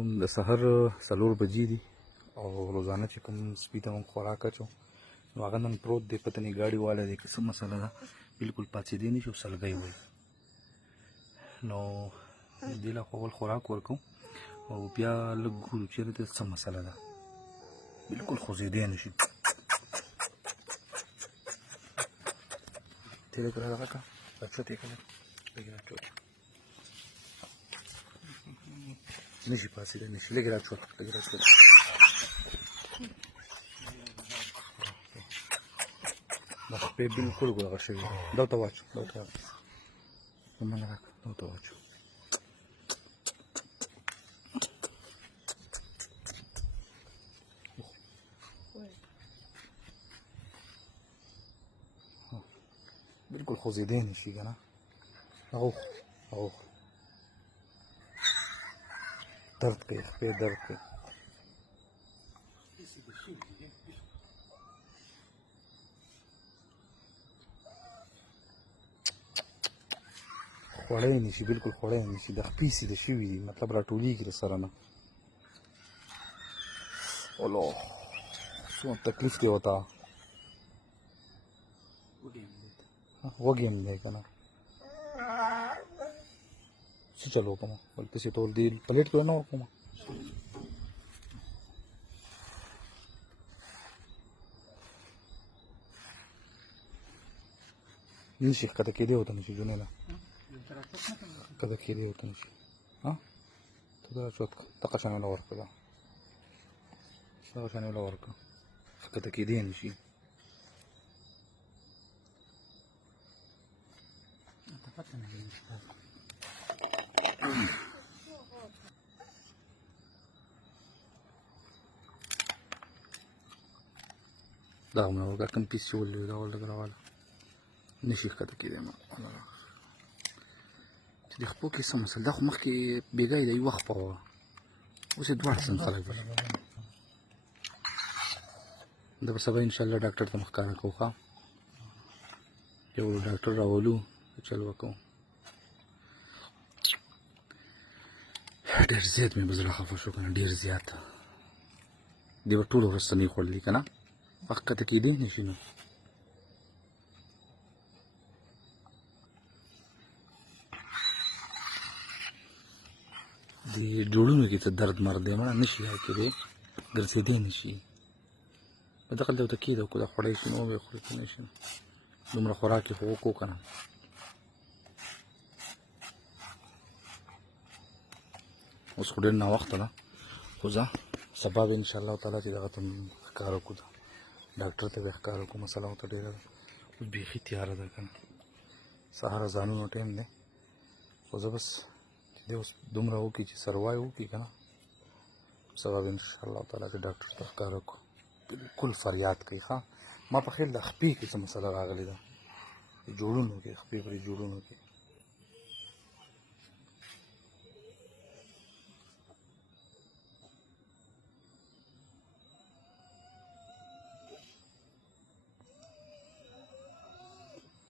د سحر 4 بجې دي او روزانه چې کوم سپي ته موږ خوراک اچو نو هغه نن پروت دی، پته نه ګاډي والا دی که څه مسله ده، بلکل پاڅېدی نه شي او سلګی وایي. نو دې له خو اول خوراک ورکوو او بیا لږ ګورو چېرې ته څه مسله ده، بلکل خوځېدی نه شي. ته لږ دغه کړه، راچوت یې کړه، لږ راچوت نه شي پاڅېدی نه شي، لږ راچوت لږ راچوت. دا خپې بلکل دغه شوي دا ورته واچو، دا ورته واچو، منډه راکړه، دا ورته واچو. بلکل خوځېدی نه شي که نه. هغه وخوره هغه وخوره، درد کوي، خپې درد کوي. خوړی نه شي، بلکل خوړی نه شي، د خپې سیده شوي دي، مطلب راټولېږي له سره نه. الله څومره تکلیف دی ورته، وږی هم دی که نه. څه چل وکړم ورپسې ټول دې پلیټ کې ونه وکړم. نه شي ښکته کېدی ورته نه شي جنونه، ښکته کېدی ورته نه شي. ته دا راچوت کړه، دغه شان یې له ورکړه، دغه شان یې له ورکړه، ښکته کېدی نه شي. دا هم ورکړه، کوم پیس چې ولوېد دا ولږ راواله، نه شي ښکته کېدی. چې د خپو کې څه مسله دا خو مخکې بېګا یې د یوه خپه وه، اوس یې دواړه څنګه خلک بل. دا به سبا انشاءالله ډاکټر ته مو ښکاره کوو. ښه یو ډاکټر راولو، چل وکړو. ډېر زیات مې به زړه خفه شو که نه، ډېر زیات. دې به ټوله ورځ څه نه خوړلي که نه، ښکته کېدی نه شي. نو د جوړونو کې څه درد مرد دی مړه، نه شي هغه کېدی، ګرځېدی نه شي. په دغلته ورته کېده که دا خوړی شي نو وبه یې خوري، که نه شي دومره خوراک یې خو وکړو که نه. اوس خو ډېر ناوخته ده، خو ځه سبا به انشاءالله تعالی چې دغه ته ښکاره کړو، ډاکټر ته به یې ښکاره کړو. مسله ورته ډېره ده، اوس بیخي تیاره ده که نه، سهار اذانونو ټایم دی. خو زه بس چې دی اوس دومره وکړي چې سروای وکړي که نه، سبا به انشاءالله تعالی چې ډاکټر ته ښکاره کړو. بلکل فریاد کوي. ښه ما په خیال د خپې کې څه مسله راغلې ده، د جوړونو کې، خپې پرې جوړونو کې.